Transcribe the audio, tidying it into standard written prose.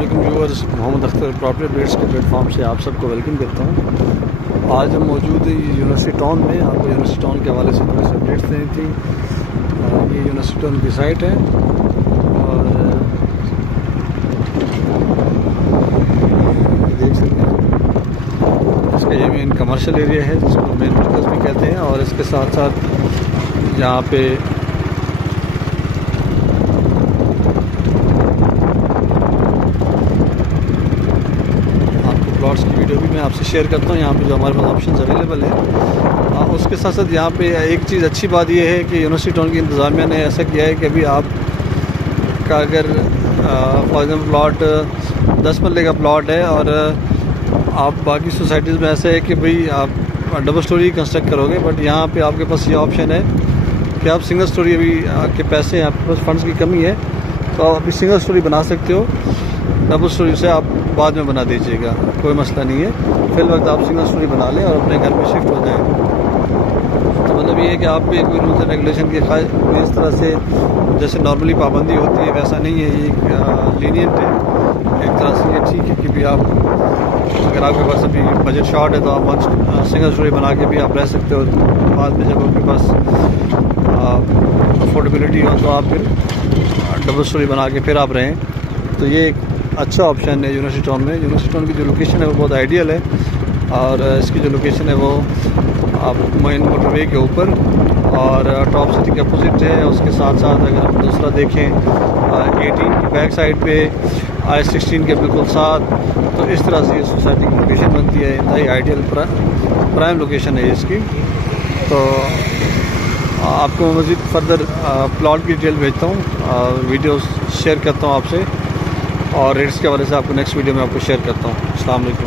अस्सलामुअलैकुम viewers, Mohammad Akhtar property updates के platform से आप सबको वेलकम करता हूँ। आज हम मौजूद हैं यूनिवर्सिटी टाउन में। आपको यूनिवर्सिटी टाउन के हवाले से थोड़ी सी अपडेट्स देनी थी। ये यूनिवर्सिटी टाउन की साइट है और देख सकते हैं इसका ये मेन कमर्शियल एरिया है जिसको मेन मरकज़ भी कहते हैं। और इसके साथ साथ यहाँ पे प्लॉट्स की वीडियो भी मैं आपसे शेयर करता हूँ। यहाँ पे जो हमारे पास ऑप्शन अवेलेबल है उसके साथ साथ यहाँ पे एक चीज़ अच्छी बात यह है कि यूनिवर्सिटी टाउन की इंतज़ामिया ने ऐसा किया है कि अभी आप का अगर फॉर एग्जाम्पल प्लॉट 10 मरले का प्लॉट है और आप बाकी सोसाइटीज़ में ऐसा है कि भाई आप डबल स्टोरी कंस्ट्रक्ट करोगे, बट यहाँ पे आपके पास ये ऑप्शन है कि आप सिंगल स्टोरी, अभी आपके पैसे हैं, आपके पास फंड्स की कमी है तो आप अभी सिंगल स्टोरी बना सकते हो। डबल स्टोरी से आप बाद में बना दीजिएगा, कोई मसला नहीं है। फिल वक्त आप सिंगल स्टोरी बना लें और अपने घर में शिफ्ट हो जाएं। तो मतलब ये है कि आप पे कोई रूल्स एंड रेगुलेशन की इस तरह से जैसे नॉर्मली पाबंदी होती है वैसा नहीं है। ये लीनियंट है एक तरह से। ये ठीक है कि भी आप अगर आपके पास अभी बजट शॉर्ट है तो आप सिंगल स्टोरी बना के भी आप रह सकते हो। बाद में जब आपके पास अफोर्डेबिलिटी हो तो आप फिर डबल स्टोरी बना के फिर आप रहें। तो ये एक अच्छा ऑप्शन है यूनिवर्सिटी टाउन में। यूनिवर्सिटी टाउन की जो लोकेशन है वो बहुत आइडियल है और इसकी जो लोकेशन है वो आप मेन मोटरवे के ऊपर और टॉप सिटी के अपोजिट है। उसके साथ साथ अगर हम दूसरा देखें 18 की बैक साइड पे I-16 के बिल्कुल साथ, तो इस तरह से ये सोसाइटी की लोकेशन बनती है। इंतहाई आइडियल प्राइम लोकेशन है इसकी। तो आपको मज़ीद फर्दर प्लॉट की डिटेल भेजता हूँ, वीडियोस शेयर करता हूँ आपसे और रेट्स के हवाले से आपको नेक्स्ट वीडियो में आपको शेयर करता हूँ। अस्सलाम वालेकुम।